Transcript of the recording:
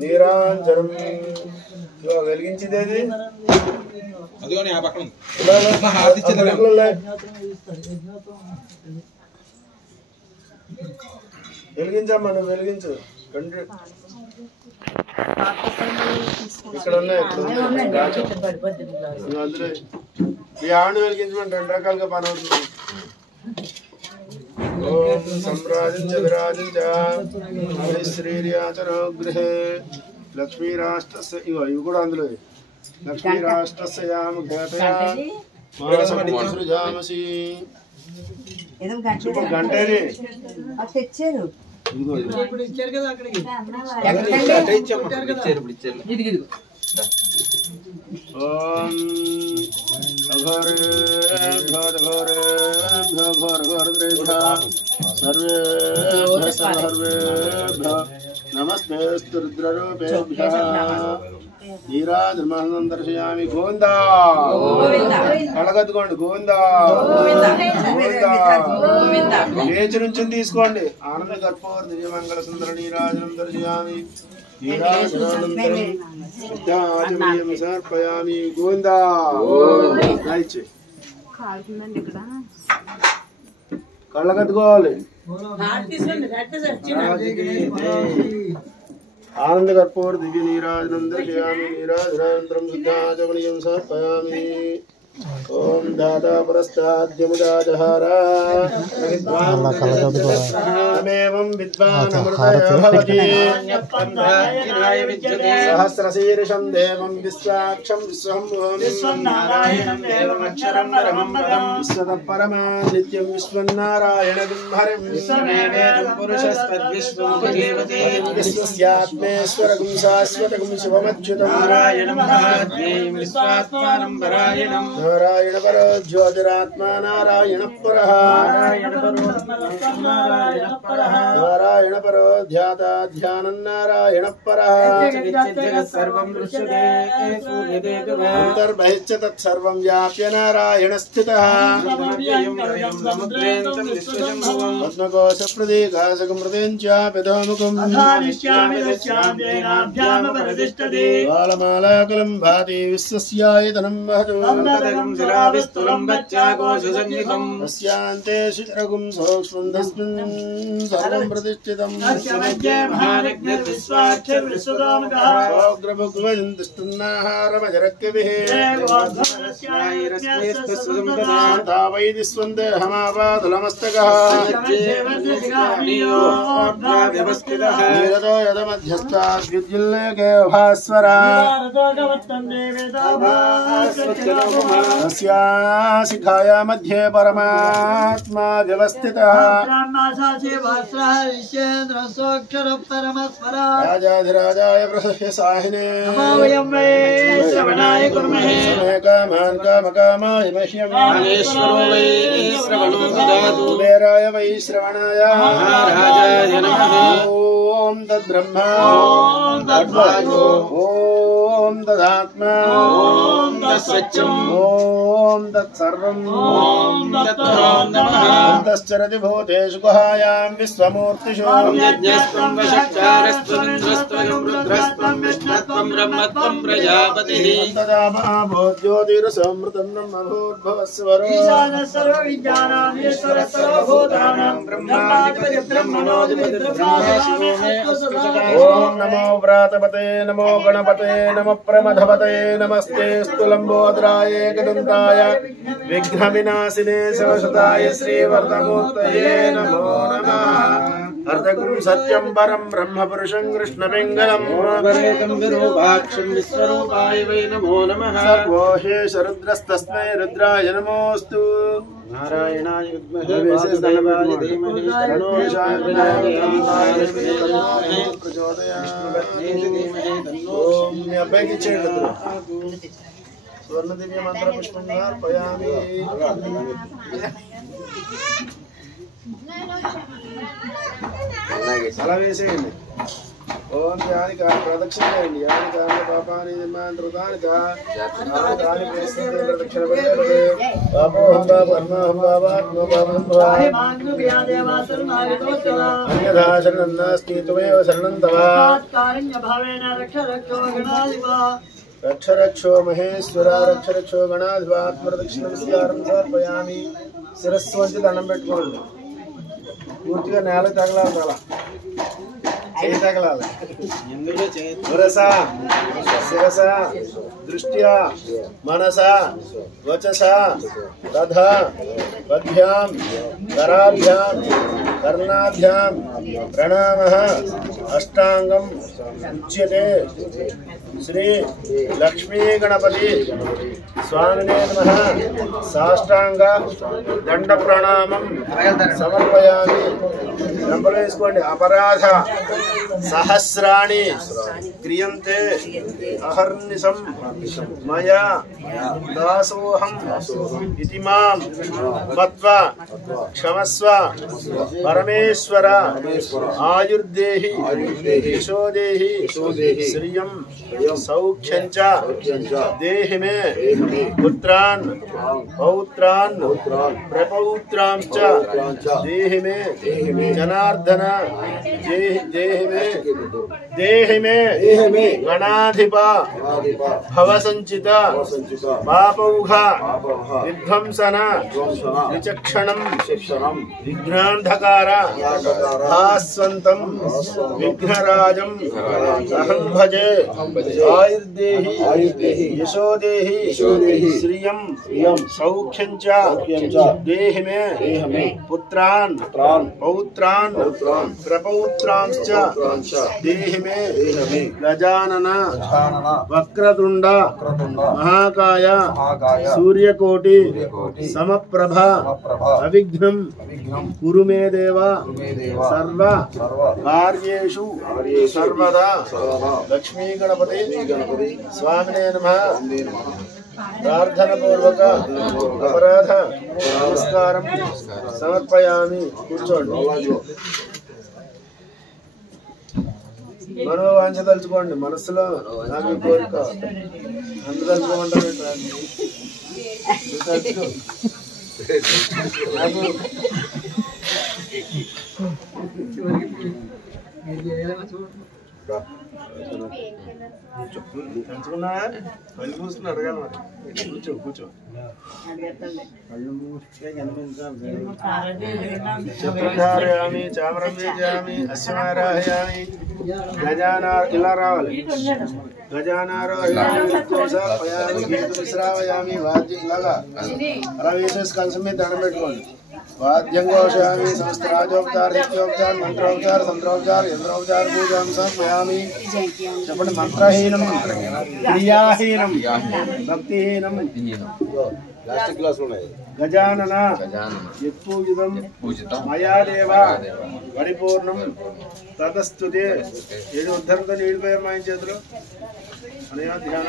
నీరాంజనం వెలిగించేది అదిగోనే ఆ పక్కన వెలిగించమ్మా నువ్వు వెలిగించు ఇక్కడ ఉన్నాయి అందులో ఈ ఆవిడ వెలిగించమని 2 రకాలుగా పని అవుతుంది. ఓం సంరాజించ విరాజించ శ్రీర్యాచరో గృహే లక్ష్మీరాష్ట్రస్య ఇవి కూడా అందులో లక్ష్మీరాష్ట్రస్య సృజామసి గంటేది తెచ్చారు ఓం నమస్తే రుద్రరూపేభ్యః నీరాజనం దర్శయామి. గోవిందా కళగద్దుకోండి. గోవిందా లేచి నుంచి తీసుకోండి. ఆనంద కర్పూర దివ్యమంగళ సుందర నీరాజనం దర్శయామి. నీరాజనం సమర్పయామి. గోవిందా కళ్ళగద్దుకోవాలి. ఆనంద కర్పూర దివ్య నీరాజనం దర్శయామి. నీరాజనానంతరం శుద్ధాచమనీయం సమర్పయామి. ఓం దాతా పురస్తాద్యముదాజహారామేవం విద్వానమృతయ భవతి సహస్రశీర్షం దేవం విశ్వాక్షం విశ్వనారాయణం దేవమక్షరం పరమం పదం విశ్వతః పరమా నిత్యం విశ్వన్నారాయణం హరిం విశ్వమేవేదం పురుషస్తద్విశ్వం దేవతే విశ్వస్యాత్మేశ్వరగం శాశ్వతగం శివమచ్యుతం నారాయణం మహాత్మేయం విశ్వాత్మానం పరాయణం नारायण परो ज्योतिरात्मा नारायण परः नारायण परो ध्याता ध्यानं नारायण परः अंतर्बहिश्च तत्सर्वं व्याप्य नारायण स्थितः पद्मकोश प्रदीकाशकं प्रदेञ्चाप्यधोमुखं बालमालाकुलं भाति विश्वस्यायतनं महतो स्तुलं बच्चाकोशसंज्ञकं अस्यान्ते शिरगुं सूक्ष्मं तस्मिन् सर्वं प्रतिष्ठितं सोऽग्रभुग्वजन्तस्तुन्नाहारमजरक्कविः वैदिस्वन्देहमापादुलमस्तकः नीरतो यदमध्यस्ताद्युज्जिल्लेके भास्वरा शिखाया मध्ये परमात्मा व्यवस्थितः राजाधिराजाय प्रसह्य साहिने समय कामान् कामकामाय मह्यं कुबेराय वै श्रवणाय ओम तद्ब्रह्मा ओम तदात्मा ओम तत्सत्यम् ओम तत्सर्वम् ओम तत्त्वं नमः तश्चरति भूतेषु गुहायां विश्वमूर्तिषु यज्ञस्त्वं वशक्तारस्त्वं इन्द्रस्त्वं रुद्रस्त्वं विष्णुस्त्वं ब्रह्मत्वं प्रजापतिः तदा महाभूज्योतिरसमृतं ब्रह्मभूर्भुवस्वरो ईशानः सर्वविद्यानाम् ईश्वरः सर्वभूतानां ब्रह्माधिपतिः ब्रह्मणोऽधिपतिः ओम नमो व्रातपते नमो गणपते नमो प्रमथपते नमस्ते स्तुलंबोदराय गदन्ताय विघ्नविनाशिने शिवसुताय श्रीवरदमूर्तये नमो नमः अर्धगुं सत्यं परं ब्रह्मपुरुषं कृष्णपिङ्गलं विरूपाक्षं विश्वरूपाय वै नमो नमः सर्वोहेश रुद्रस्तस्मै रुद्राय नमोऽस्तु नारायणाय विद्महे वासुदेवाय धीमहि तन्नो स्वर्ण दिव्य मंत्र पुष्पं अर्पयामि అలా వేసేయండి ఓం యాని కాని ప్రదక్షిణ చేయండి యాని కాని పాపాని నిమాంతృతాని కాని పరిస్థితి ప్రదక్షిణ పడే పాపోహం పాపర్మహం పాపాత్మ పాపం అన్యథా శరణం నాస్తి త్వమేవ శరణం తవ రక్ష రక్షో మహేశ్వర రక్ష రక్షో గణాధిపా ఆత్మరదక్షిణ నమస్కారం సమర్పయామి శిరస్సు వంచి దండం పెట్టుకోండి పూర్తిగా నేల తగలాలి అలా చేయి తగలాలి శిరస శిరస దృష్ట్యా మనస వచస తథ పద్భ్యాం కరాభ్యాం కర్ణాభ్యాం ప్రణామః అష్టాంగం ఉచ్యతే శ్రీ లక్ష్మీ గణపతి స్వామినే నమః సాష్టాంగ దండ ప్రణామం సమర్పయామి. రంపలు వేసుకోండి. అపరాధ సహస్రాణి క్రియంతే అహర్నిశం మయా దాసోహం ఇతి మాం మత్వా క్షమస్వ పరమేశ్వర ఆయుర్దేహి యశోదేహి శ్రియం సౌఖ్యం చ దేహి మే పుత్రాన్ పౌత్రాన్ ప్రపౌత్రాంశ్చ దేహి మే జనార్దన దేహి మే గణాధిప భవ సంచిత పాపౌఘ విధ్వంసన విచక్షణం విఘ్నాంధకార భాస్వంతం విఘ్నరాజం అహం భజే ఆయుర్దేహి యశోదేహి శ్రియం సౌఖ్యం చ దేహి మే పుత్రాన్ పౌత్రాన్ ప్రపౌత్రాంశ్చ దేహి మే గజానన వక్రతుండ మహాకాయ సూర్యకోటి సమప్రభ అవిఘ్నం కురు మే దేవ సర్వ కార్యేషు సర్వదా. లక్ష్మీ గణపతి స్వామినే నమః. ప్రార్థన పూర్వక అపరాధ నమస్కారం సమర్పయామి. కూర్చోండి. మనోవాంఛ తలుచుకోండి. మనసులో నాకు కోరిక అందు తలుచుకోమంటారు. తెలుసుకున్నా కళ్ళు మూసుకుని అడగాలి. మరి కూర్చో కూర్చో. కళ్ళు మూస్తే చతుర్ధారయామి చామరం వేయామి అశ్వారాహయామి గజానా ఇలా రావాలి. గజానారోహయామి గీత విశ్రావయామి వాద్యం ఇలాగా అలా వేసేసి కలిసి మీద దండం పెట్టుకోండి. वाद्यं घोषयामि सहस्राजोपचार नित्योपचार मंत्रोपचार तंत्रोपचार यंत्रोपचार पूजां समर्पयामि। చెప్పండి మంత్రహీనం క్రియాహీనం భక్తిహీనం ప్లాస్టిక్ గ్లాసులు ఉన్నాయి। గజానన యత్పూజితం మయా దేవ పరిపూర్ణం తదస్తుతే। ఏడు ఉద్ధరణతో నీడిపోయే మా చేతులు అనేక ధ్యాన